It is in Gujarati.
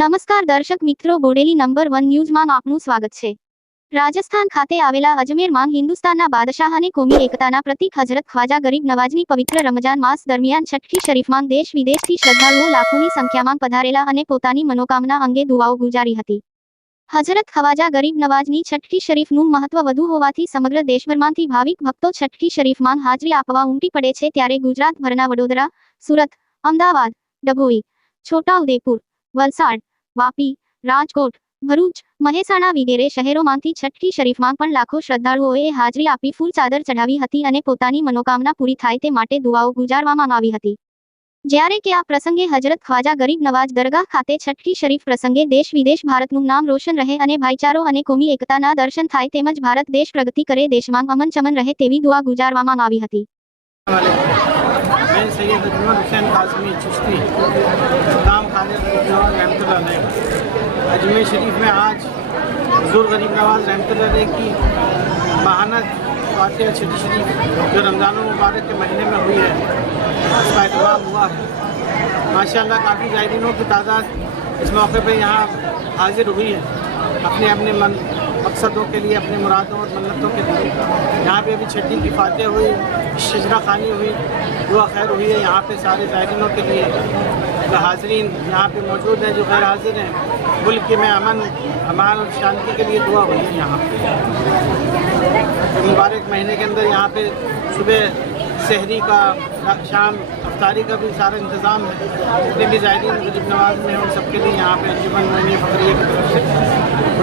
નમસ્કાર દર્શક મિત્રો બોડેલી નંબર વન ન્યૂઝમાં આપનું સ્વાગત છે રાજસ્થાન ખાતે આવેલા અજમેરમાં હિન્દુસ્તાનના બાદશાહ અને કોમી એકતાના પ્રતિક હજરત ખ્વાજા ગરીબ નવાજની પવિત્ર રમજાન માસ દરમિયાન છઠ્ઠી શરીફમાં દેશ વિદેશથી શ્રદ્ધાળુઓ લાખોની સંખ્યામાં પધારેલા અને પોતાની મનોકામના અંગે દુવાઓ ગુજારી હતી હજરત ખવાજા ગરીબ નવાજની છઠ્ઠી શરીફનું મહત્વ વધુ હોવાથી સમગ્ર દેશભરમાંથી ભાવિક ભક્તો છઠ્ઠી શરીફમાં હાજરી આપવા ઉમટી પડે છે ત્યારે ગુજરાતભરના વડોદરા સુરત અમદાવાદ ડભોઈ છોટાઉદેપુર વલસાડ વાપી રાજકોટ ભરૂચ મહેસાણા વગેરે શહેરોમાંથી છઠ્ઠી શરીફમાં પણ લાખો શ્રદ્ધાળુઓએ હાજરી આપી ફૂલ ચાદર ચઢાવી હતી અને પોતાની મનોકામના પૂરી થાય તે માટે દુવાઓ ગુજારવામાં આવી હતી જ્યારે કે આ પ્રસંગે હજરત ખ્વાજા ગરીબ નવાજ દરગાહ ખાતે છઠ્ઠી શરીફ પ્રસંગે દેશ વિદેશ ભારતનું નામ રોશન રહે અને ભાઈચારો અને કોમી એકતાના દર્શન થાય તેમજ ભારત દેશ પ્રગતિ કરે દેશમાં અમન ચમન રહે તેવી દુઆ ગુજારવામાં આવી હતી اللہ علیہ اجمیر شریف میں آج حضور غریب نواز رحمۃ اللہ علیہ کی مہانت فاتحہ شریف شریف جو رمضان و مبارک کے مہینے میں ہوئی ہے اس کا اعتبار ہوا ہے ماشاء اللہ کافی زائرینوں کی تعداد اس موقع پہ یہاں حاضر ہوئی ہے اپنے اپنے من مقصدوں کے لیے اپنے مرادوں اور منتوں کے لیے یہاں پہ ابھی چھٹی کی فاتح ہوئی شجرہ خانی ہوئی دعا خیر ہوئی ہے یہاں پہ سارے زائرینوں کے لیے جو حاضرین یہاں پہ موجود ہیں جو غیر حاضر ہیں ملک میں امن امان اور شانتی کے لیے دعا ہوئی ہے یہاں پہ مبارک مہینے کے اندر یہاں پہ صبح شہری کا شام افطاری کا بھی سارا انتظام ہے جتنے بھی زائرین غریب نواز میں ہیں ان سب کے لیے یہاں پہ جمن طرف سے